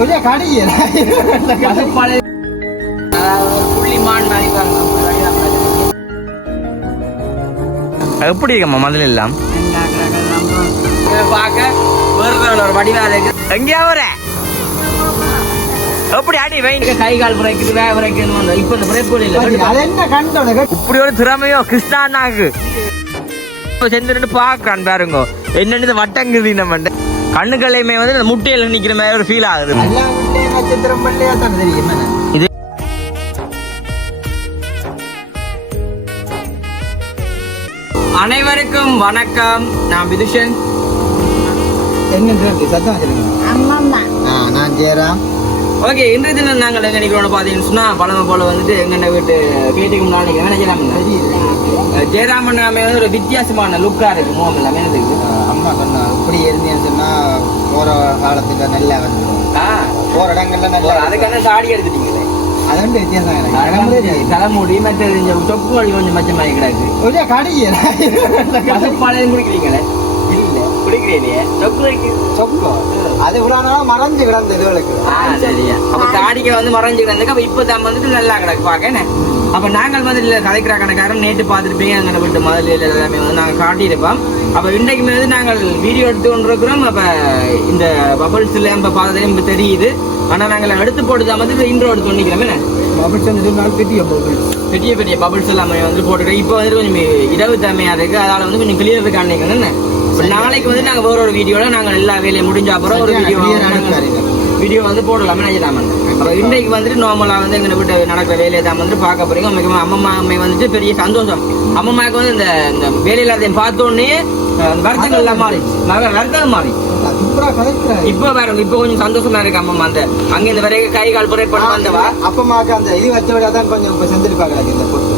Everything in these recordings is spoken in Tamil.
ஒரு கடையில புள்ளிமான் எப்படி இருக்கம்மா முதல்ல எல்லாம் பார்க்க ஒரு வடிவாக எங்கேயா வர எப்படி அடி வைங்க கை கால் புரைக்குது வேக புரைக்கணும் இப்ப இந்த புரைப்பு இல்லை என்ன கண்டோம் இப்படி ஒரு திறமையோ கிருஷ்ணா அண்ணாக்கு சென்று பாக்குறான் பாருங்க என்னன்னு வட்டங்குது நம்ம கண்ணுக்களையுமே வந்து இந்த முட்டையில நிக்கிற மாதிரி ஒரு ஃபீல் ஆகுது நட்சத்திரம் பள்ளியா தான் தெரியும் இது அனைவருக்கும் வணக்கம். நான் விதுஷன். என்ன சத்தம் நான் ஜெயராம். ஓகே, இன்றைய தினம் நாங்கள் எங்க நிக்கிறோம் பாத்தீங்கன்னு சொன்னா பழமை போல வந்துட்டு எங்க வீட்டு கேட்டுக்கு முன்னாடி நினைக்கலாம் ஜெயராமன் வந்து ஒரு வித்தியாசமான லுக்கா இருக்கு மோகம் எல்லாமே இருக்கு. அம்மா சொன்னா இப்படி இருந்தேன்னு சொன்னா போற காலத்துல நல்லா வந்துடும் போற இடங்கள்ல நல்லா அதுக்கான சாடி எடுத்துட்டீங்களே அது வந்து வித்தியாசம் தலைமுடி மற்ற சொப்பு வழி கொஞ்சம் மச்சமாகி கிடக்கு ஒரு கடையில் பழைய குடிக்கிறீங்களே இல்ல குடிக்கிறீங்களே சொப்பு அது இவ்வளவு மறைஞ்சு கிடந்தது சரியா அப்ப தாடிக்க வந்து மறைஞ்சு கிடந்துக்கு அப்ப இப்ப தான் வந்துட்டு நல்லா கிடக்கு பாக்க. அப்ப நாங்கள் வந்து கலைக்கிற கணக்காரன் நேற்று பார்த்துருப்பீங்க அங்கே விட்டு முதல்ல எல்லாமே வந்து நாங்கள் காட்டியிருப்போம். அப்ப இன்றைக்குமே வந்து நாங்கள் வீடியோ எடுத்து கொண்டிருக்கிறோம். அப்ப இந்த பபிள்ஸ் எல்லாம் இப்ப பார்த்ததையும் இப்ப தெரியுது. ஆனா நாங்கள் எடுத்து போட்டுதான் வந்து இன்ட்ரோ எடுத்து கொண்டிருக்கிறோமே பபிள்ஸ் சொன்னால் பெரிய பெரிய பபிள்ஸ் எல்லாமே வந்து போட்டுக்கிறோம். இப்போ வந்து கொஞ்சம் இரவு தமையா இருக்கு, அதனால வந்து கொஞ்சம் கிளியர் காணிக்கணும். நாளைக்கு வந்து நாங்க வேற ஒரு வீடியோல நாங்க எல்லா வேலையும் முடிஞ்ச அப்புறம் ஒரு வீடியோ வந்து போடலாமே நினைச்சிட்டாம. அப்புறம் இன்றைக்கு வந்துட்டு நார்மலா வந்து எங்க வீட்டு நடக்கிற வேலையை தான் வந்து பார்க்க போறீங்க. முக்கியமா அம்மா அம்மை வந்துட்டு பெரிய சந்தோஷம். அம்மாவுக்கு வந்து இந்த வேலையில்லாதையும் பார்த்தோன்னே வருத்தங்கள் எல்லாம் மாறி வருத்தம் மாறி இப்ப பாருங்க இப்ப கொஞ்சம் சந்தோஷமா இருக்கு. அம்மா அந்த அங்க இந்த வரைக்கும் கை கால் புறைப்படம் வந்தவா அப்பமாக்கு அந்த இது வச்ச விட தான் கொஞ்சம் இப்ப செஞ்சிருப்பாங்க இந்த பொட்டு.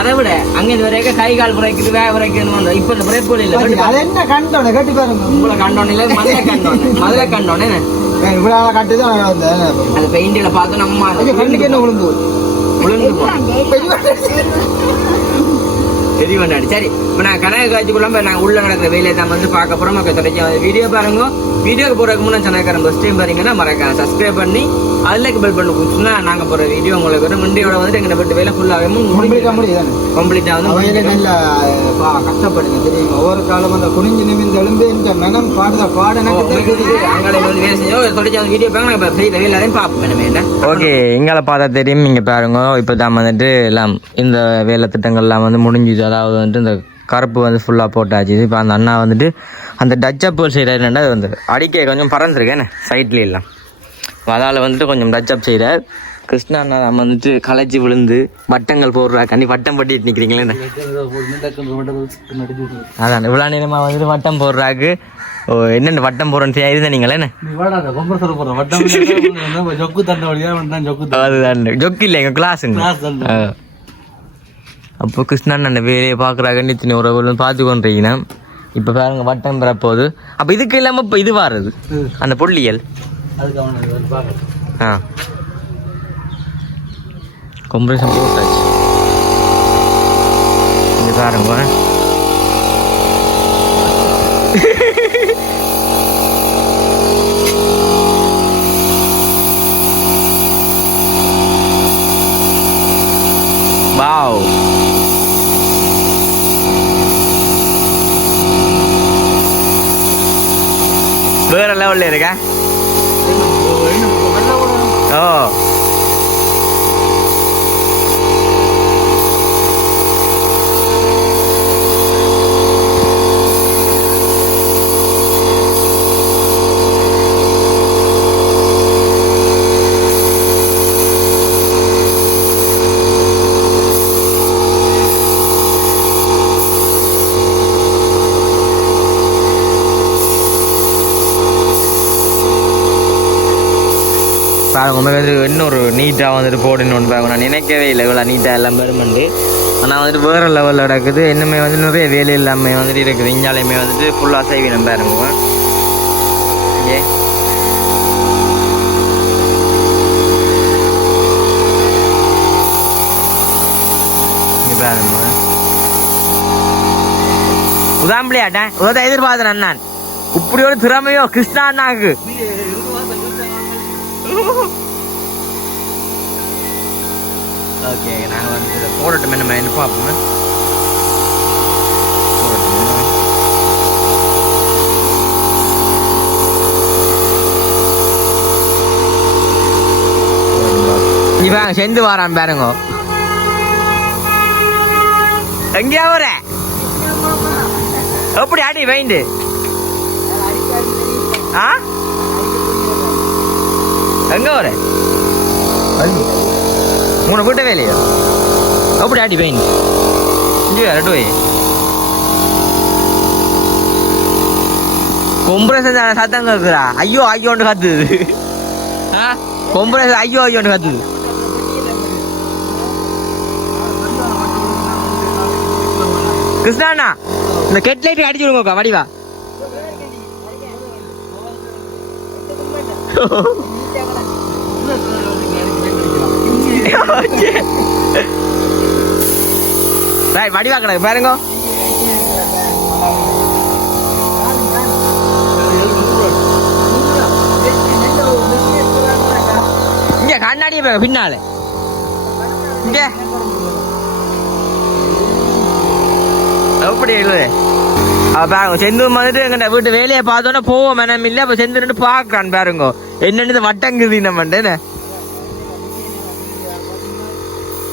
அதை விட அங்க இந்த வரைக்கும் கை கால் புரைக்குது வேக புரைக்கணும். இப்ப இந்த புறைப்பு இல்லை என்ன கண்டோன்னு கேட்டு பாருங்க. உங்களை கண்டோன்னு இல்ல மதுரை கண்டோன்னு இவ்வளவு கட்டுதான் அந்த பெயிண்டில பார்த்தோம் நம்ம கண்ணுக்கு என்ன விழுந்து எரி பண்ணாடி. சரி, இப்ப நான் கனக காட்சிக்குள்ள நாங்க உள்ள நடக்கிற வேலையை தான் வந்து பார்க்க போறோம். வீடியோ பாருங்க. வீடியோக்கு போறதுக்கு முன்னாடி சேனல் ஃபர்ஸ்ட் டைம் பாருங்கன்னா மறக்காம சப்ஸ்கிரைப் பண்ணி அதுல பெல் பண்ணி கொடுத்துன்னா நாங்க போற வீடியோ உங்களுக்கு வரும். முண்டியோட வந்து எங்க வீட்டு வேலை ஃபுல்லாகவே கம்ப்ளீட்டா வந்து நல்லா கஷ்டப்படுங்க தெரியுமா. ஒவ்வொரு காலம் அந்த குனிஞ்சு நிமிந்து எழுந்து இந்த மனம் பாடுற பாடனை அங்கே வந்து வேலை செஞ்சோம் தொடர்ச்சி வீடியோ பாருங்க வேலை அதையும் பார்ப்பேன். ஓகே, எங்களை பார்த்தா தெரியும். நீங்க பாருங்க இப்பதான் வந்துட்டு எல்லாம் இந்த வேலை திட்டங்கள்லாம் வந்து முடிஞ்சுது. அதாவது வந்துட்டு இந்த கருப்பு வந்து ஃபுல்லாக போட்டாச்சு. இப்போ அந்த அண்ணா வந்துட்டு அந்த டச்சப் செய்கிறாருன்னா அது வந்து அடிக்க கொஞ்சம் பறந்துருக்கேன்னு சைட்ல எல்லாம் அதால் வந்துட்டு கொஞ்சம் டச்சப் செய்கிறார். கிருஷ்ணா அண்ணா நம்ம வந்துட்டு களைச்சி விழுந்து வட்டங்கள் போடுறா கண்டி வட்டம் பட்டிட்டு நிற்கிறீங்களேன்னு அதான் இவ்வளோ நேரமாக வந்துட்டு வட்டம் போடுறாக்கு. ஓ, என்னென்ன வட்டம் போடுறேன்னு தெரியுது நீங்களே அதுதான் ஜொக்கு இல்லை எங்கள் கிளாஸுங்க. அப்போ கிருஷ்ணன் அந்த வேலையை பார்க்குறாங்க நித்தின உறவுகள் பார்த்து கொண்டிருக்கீங்கன்னா இப்போ பாருங்க வட்டம் பெறப்போகுது. அப்போ இதுக்கு இல்லாமல் இப்போ இது வாருது அந்த புள்ளியல் கொம்பரேஷன் போட்டாச்சு. இங்கே பாருங்க வாவ். வேற லெவல்ல இருக்கா. ஓ, இன்னொரு நீட்டாக வந்துட்டு போடணும்னு பார்க்க நான் நினைக்கவே இல்லை இவ்வளோ நீட்டாக எல்லாம் பெருமண்டு. ஆனால் வந்துட்டு வேறு லெவலில் நடக்குது. இன்னுமே வந்து நிறைய வேலை எல்லாமே வந்துட்டு இருக்குது. இஞ்சாலையுமே வந்துட்டு ஃபுல்லாக செய்வினம் பாருங்க. ஏ பாருங்க உதாம்பிளையாட்டேன் உதா எதிர்பார்த்தேன் நான் இப்படி ஒரு திறமையோ கிருஷ்ணா அண்ணாக்கு. ஓகே நாங்கள் வந்து போடட்டும் என்ன பார்ப்போமே. இவன் செந்து வாரான் பாருங்க. எங்கேயா வர எப்படி அடி வைண்டு எங்க வர உன வீட்ட வேலையா எப்படி அடி வைண்டு இங்கே ரெண்டு வை கொம்பரேசன் சத்தம் கேக்குறா. ஐயோ ஐயோன்னு கத்துது. கொம்பரேசன் ஐயோ ஐயோன்னு கத்துது. கிருஷ்ணா இந்த கெட் லைட் அடிச்சு விடுங்கக்கா வடிவா. வடிவா கிடக்கு பாருங்க. இங்க கண்ணாடியே பாருங்க பின்னால. இங்க அப்படி இல்லை பாருங்க. செந்து வந்துட்டு எங்க வீட்டு வேலையை பார்த்தோன்னா போவோம் மேனம் இல்லை. அப்ப செந்து ரெண்டு பாக்குறான் பாருங்க என்னன்னு வட்டங்குது நம்மண்டேன்னு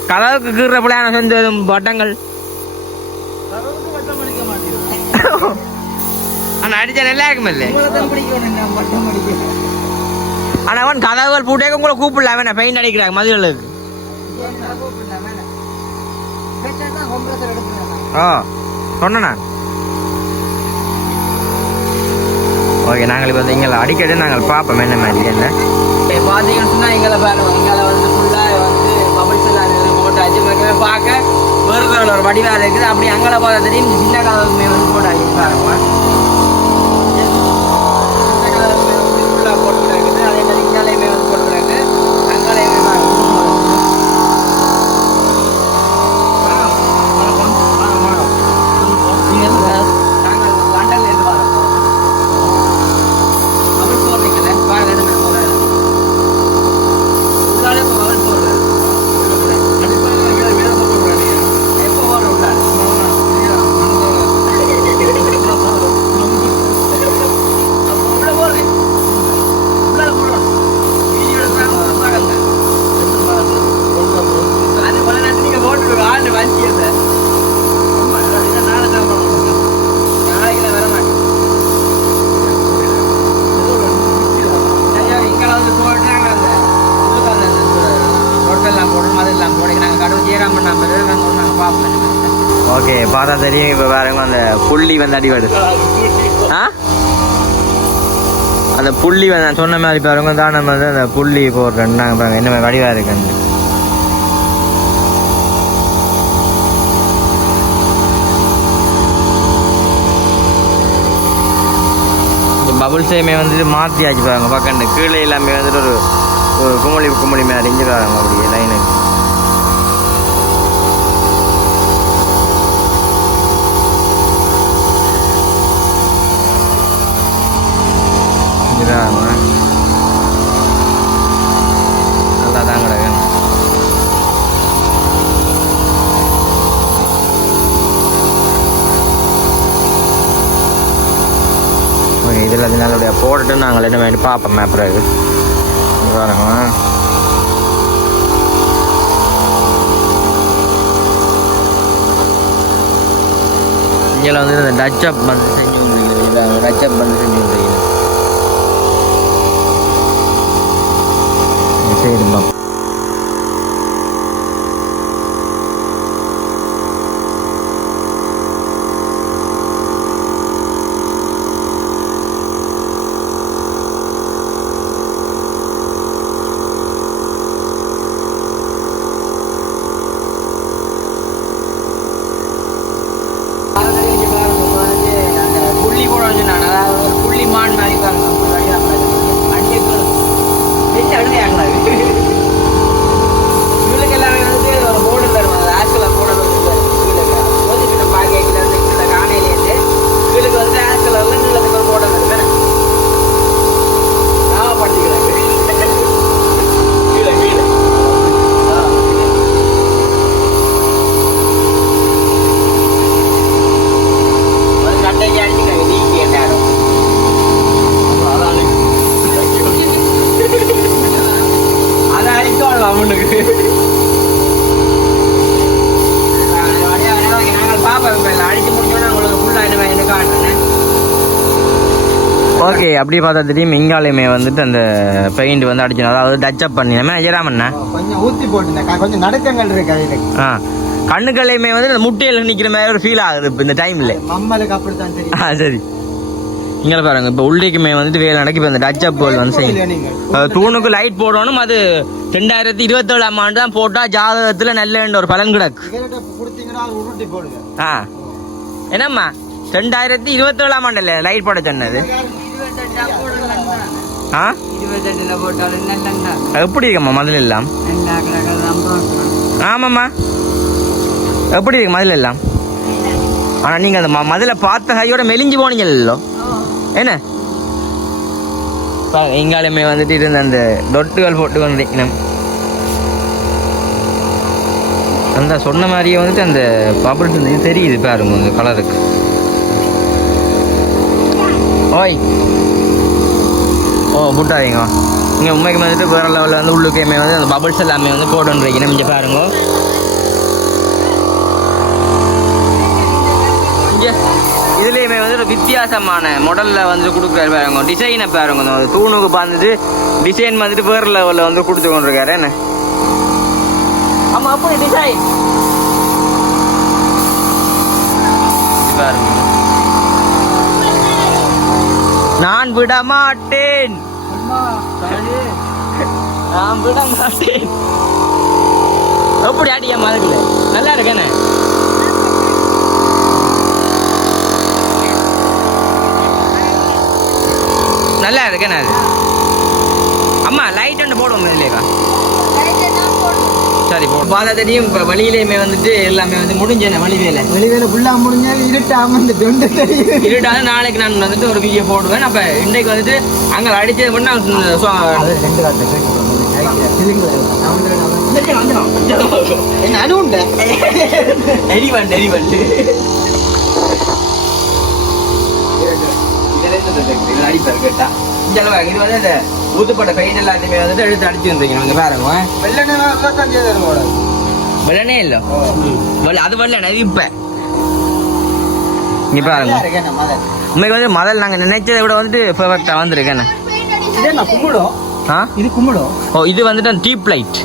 கலவுக்கு கீற பிள்ளையான செந்து வட்டங்கள். ஆனா அடிச்சா நல்லா இருக்குமே இல்லை. ஆனா அவன் கதவுகள் பூட்டே உங்களை கூப்பிடல அவன் பெயிண்ட் அடிக்கிறாங்க மதுரைக்கு. சொன்ன ஓகே நாங்கள் இப்போ வந்து எங்களை அடிக்கடி நாங்கள் பார்ப்போம் என்ன மாதிரி என்ன பார்த்தீங்கன்னு சொன்னால் எங்களை பாருவோம். எங்களை வந்து ஃபுல்லாக வந்து பபிள்ஸ் எல்லாம் போட்டாச்சு. மக்களே பார்க்க வேறு ஒரு வடிவாக இருக்குது. அப்படி அங்கே பார்த்தா தெரியும் சின்ன காலமே வந்து போட்டாச்சு பாருங்க. சின்ன காலமே வந்து ஃபுல்லாக போட்டு கிடக்குது. அதே மாதிரி இங்காலையுமே வந்து போட்டு கிடக்கு. அங்காலையுமே பாருங்க. ஓகே பார்த்தா தெரியும். இப்போ பாருங்க அந்த புள்ளி வந்து அடிவாடு. அந்த புள்ளி வந்து நான் சொன்ன மாதிரி பாருங்க தான் நம்ம வந்து அந்த புள்ளி போடுறேன். நாங்கள் பாருங்க என்ன மாதிரி வடிவா இருக்கு. பபுள்ஸையுமே வந்துட்டு மாற்றியாச்சு பாருங்க. பக்கம் கீழே எல்லாமே வந்துட்டு ஒரு குமளி மேலே இங்கே பாருங்க அப்படியே லைனுக்கு. நல்லா தான் கிடக்கு. ஓகே இதில் அது நல்லபடியா போட்டுட்டு நாங்கள் என்ன வேணும் பார்ப்போம். பிறகு பாருங்க இங்கே வந்து இந்த டச்சப் வந்து செஞ்சு கொடுக்குறது. டச்சப் வந்து செஞ்சு கொடுக்குறீங்க சரிம்மா. புள்ளி கூட வந்து புள்ளி மான் மாதிரி பாருங்க. இவளுக்கு எல்லாமே வந்து ஒரு போர்டு தருவாங்க. அது ஆஸ்கலர் போர்டு வந்து பாக்கெட்ல இருந்து கீழே காணையிலேருந்து இவளுக்கு வந்து ஆஸ்கலர்ல நீளத்துக்கு ஒரு போர்டு தருவேன். நான் பண்ணிக்கிறாங்க அப்படியே பார்த்தா தெரியும் இங்காலையுமே வந்துட்டு அந்த பெயிண்ட் வந்து அடிச்சோம், அதாவது டச்சப் பண்ணினமே ஐயராமண்ணா கொஞ்சம் ஊற்றி போட்டுருந்தேன், கொஞ்சம் நடுக்கங்கள் இருக்கு அதுக்கு. கண்ணுக்கள்லையுமே வந்து அந்த முட்டையில் நிற்கிற மாதிரி ஒரு ஃபீல் ஆகுது இப்போ இந்த டைமில். மம்மலுக்கு அப்படித்தான் தெரியும். சரி இங்கே பாருங்க, இப்போ உள்ளேக்குமே வந்துட்டு வேலை நடக்கு. இப்போ இந்த டச்சப் போல் வந்து செய்யும், தூணுக்கு லைட் போடணும். அது 2027 ஆண்டு தான் போட்டால் ஜாதகத்தில் நல்ல ஒரு பலன் கிடக்கு. என்னம்மா 2027 ஆண்டுல லைட் போட சொன்னது? எப்படி இருக்கம்மா முதல்ல எல்லாம்? ஆமாம்மா எப்படி இருக்கு முதல்ல எல்லாம்? ஆனா நீங்க அந்த முதல்ல பார்த்த கையோட மெலிஞ்சு போனீங்கல்ல என்ன? எங்காலுமே வந்துட்டு இருந்த அந்த தொட்டுகள் போட்டு வந்துக்கணும். அந்த சொன்ன மாதிரியே வந்துட்டு அந்த பபிள்ஸ் வந்து தெரியுது பாருங்க அந்த கலருக்கு. ஓய் புட்டாதீங்க இங்கே உண்மைக்கு வந்துட்டு வேற லெவலில் வந்து உள்ளுக்கையுமே வந்து அந்த பபிள்ஸ் எல்லாமே வந்து போட்டுருக்கீங்க. இங்கே பாருங்க, இதுலேயுமே வந்து ஒரு வித்தியாசமான மாடலில் வந்து கொடுக்குறாரு பாருங்க. டிசைனை பாருங்க, ஒரு தூணுக்கு பார்த்துட்டு டிசைன் வந்துட்டு வேறு லெவலில் வந்து கொடுத்து கொண்டிருக்காரு. என்ன ஆமாம் அப்படி டிசைன் பாருங்க. நான் விட மாட்டேன், நான் விட மாட்டேன். எப்படி ஆடியா மாதிரி நல்லா இருக்கேன்னு நல்லா இருக்கேண்ணா. அது அம்மா லைட் ஒன்று போடுவோம் இல்லையா? சரி போ பார்த்தா தெரியும். இப்போ வழியிலேயுமே வந்துட்டு எல்லாமே வந்து முடிஞ்சேன். வெளிவேலை ஃபுல்லாக முடிஞ்சாலும் இருட்டாக நாளைக்கு நான் வந்துட்டு ஒரு வீடியோ போடுவேன். அப்போ இன்றைக்கு வந்துட்டு அங்கே அடித்தது பண்ணி இது வந்து ஊத்துப்பட்ட பெயிண்ட் எல்லாத்தையுமே வந்துட்டு எடுத்து அடிச்சு வந்துருக்கீங்க பாருங்க. வெள்ளனே இல்ல அது வெள்ளன இப்ப இங்க பாருங்க. உண்மைக்கு வந்து முதல்ல நாங்க நினைச்சதை விட வந்துட்டு பெர்ஃபெக்ட்டா வந்திருக்கேன். இது கும்பிடும். ஓ இது வந்துட்டு டியூப் லைட்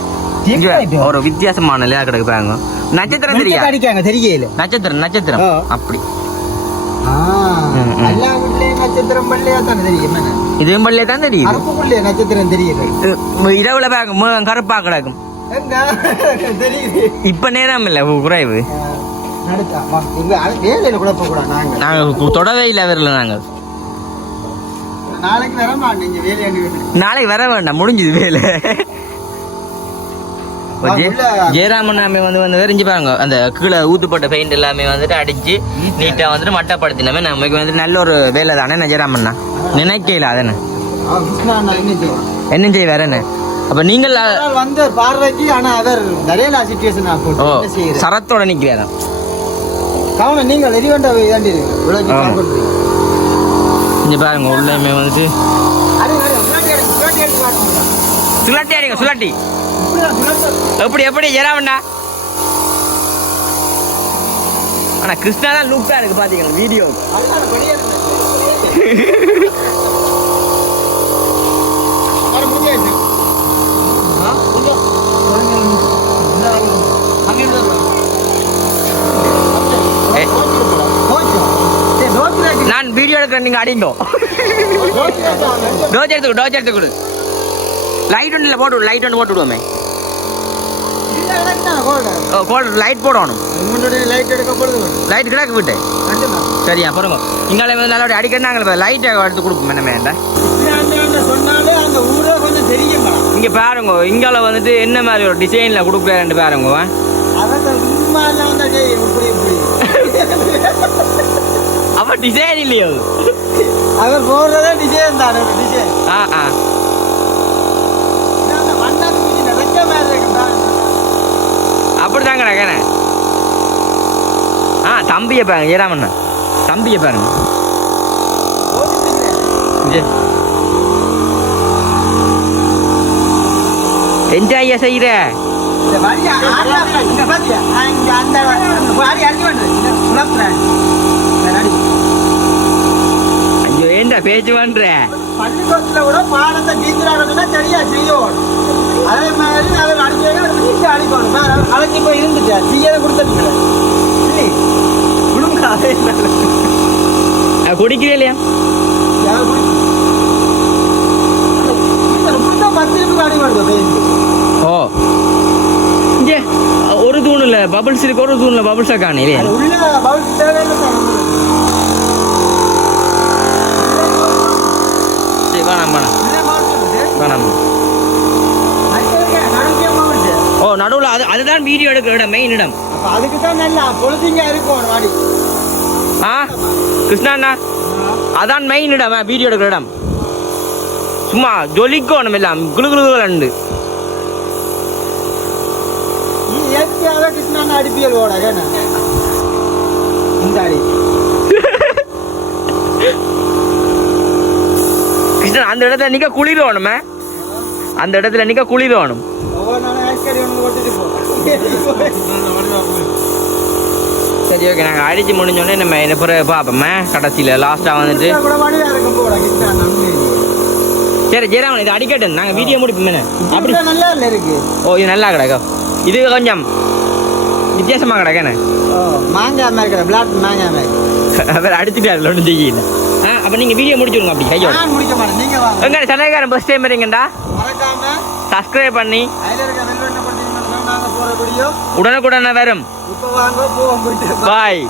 ஒரு வித்தியாசமான இல்லையா கிடக்கு பாருங்க. நட்சத்திரம் தெரியாது, தெரியல. நட்சத்திரம் நட்சத்திரம் அப்படி இதுவும் பள்ளியா தான் தெரியும். நட்சத்திரம் தெரியல. இரவுல பாருங்க கருப்பா கிடக்கும். இப்ப நேரம் இல்ல குறைவு, நாங்க தொடவே இல்லை வரல. நாங்க நாளைக்கு வர வேண்டாம், முடிஞ்சது வேலை. ஜெயராமன் வந்து வரைஞ்சி பாருங்க, அந்த கீழே ஊத்துப்பட்ட பெயிண்ட் எல்லாமே வந்துட்டு அடிச்சு நீட்டா வந்துட்டு மட்டப்படுத்தினமே நமக்கு வந்துட்டு நல்ல ஒரு வேலை தானே. ஜெயராமண்ணா நினைக்கல அதன என்ன செய்ய வேற என்ன. அப்ப நீங்கள் வந்து பார்வைக்கு ஆனா அவர் நிறைய சிச்சுவேஷன் சரத்தோட நிக்கிறா நீங்கள் இங்க பாருங்க உள்ளமே வந்துட்டு சுழட்டி அடிங்க சுழட்டி. எப்படி எப்படி ஜெயராமண்ணா? ஆனா கிருஷ்ணா தான் லூக்கா இருக்கு பாத்தீங்களா வீடியோ. நான் வீடியோ எடுக்கிறேன், நீங்க அடிங்கோ. டோஜ் எடுத்து கொடு. லைட் ஒன்றுல போட்டு லைட் ஒன்று போட்டு விடுவோமே. லைட் போடணும். லைட் கிடக்கு விட்டு சரியா பாருங்க. இங்கால நல்ல அடிக்கிறாங்க லைட்டை எடுத்து கொடுப்போம். என்ன வேண்டாம் இங்க பாருங்க. இங்கால வந்துட்டு என்ன மாதிரி ஒரு டிசைன்ல கொடுக்குறாரு பாருங்க. அப்ப டிசைன் இல்லையோ அவர் போடுறதே டிசைன் தானே. டிசைன் அப்படிதான் கிடக்கேன. தம்பியை பாருங்க ஜெயராமண்ணா, தம்பியை பாருங்க. என்ஜாய் செய்யற ஐயோ ஏண்டா பேச்சு பண்ற பள்ளிக்கூடத்துல கூட பாடத்தை டீச்சராக சரியா செய்யும். அதே மாதிரி அதை அடிச்சு அடிக்கணும். அழைச்சி போய் இருந்துட்டா செய்யதை கொடுத்துட்டு குடிக்கிறே இல்லையா? 10 அடி வருது. ஓ இங்கே ஒரு தூணுல பபிள்ஸ் இருக்கு, ஒரு தூணுல பபிள்ஸா காணே இல்லையா? உள்ள பபிள்ஸ் தேவையில்லை. ஓ நடுவுல அதுதான் வீடியோ எடுக்கிற இடம், மெயின் இடம். அதுக்கு தான் நல்லா பொழுதுங்க இருக்கும் வாடி. கிருஷ்ணா அதான் மெயின் இடம், வீடியோ எடுக்கிற இடம். சும்மா ஜொலிக்கணும் எல்லாம் குழுகுழுண்டு. இயற்கையாக கிருஷ்ணா அடிப்பியல் ஓட இந்த அடி கிருஷ்ணன் அந்த இடத்துல நிக்க குளிரணுமே, அந்த இடத்துல நிக்க குளிரணும். சரி ஓகே, நாங்கள் அடிச்சு முடிஞ்சோடனே நம்ம என்ன பிறகு பார்ப்போமே கடைசியில் லாஸ்ட்டாக வந்துட்டு. சரி ஜெயராமன் இது அடிக்கட்டும், நாங்கள் வீடியோ முடிப்போமே. அப்படி நல்லா இருக்கு. ஓ இது நல்லா கிடக்கும், இது கொஞ்சம் வித்தியாசமாக கிடக்கண்ணே. மாங்காய் மாதிரி கிடக்கு, பிளாட் மாங்காய் மாதிரி. அவர் அடிச்சுட்டாரு ஒன்றும் செய்யல. அப்போ நீங்கள் வீடியோ முடிச்சுடுங்க அப்படி கையோ. முடிக்க மாட்டேன், நீங்கள் வாங்க. எங்க சந்தேகக்காரன் ஃபர்ஸ்ட் டைம் வரீங்கடா, மறக்காம சப்ஸ்கிரைப் பண்ணி அதில் இருக்க வெல்வெண்ணை பற்றி நாங்கள் போகிற வீடியோ உடனுக்குடனே வரும். இப்போ வாங்க போவோம். பாய்.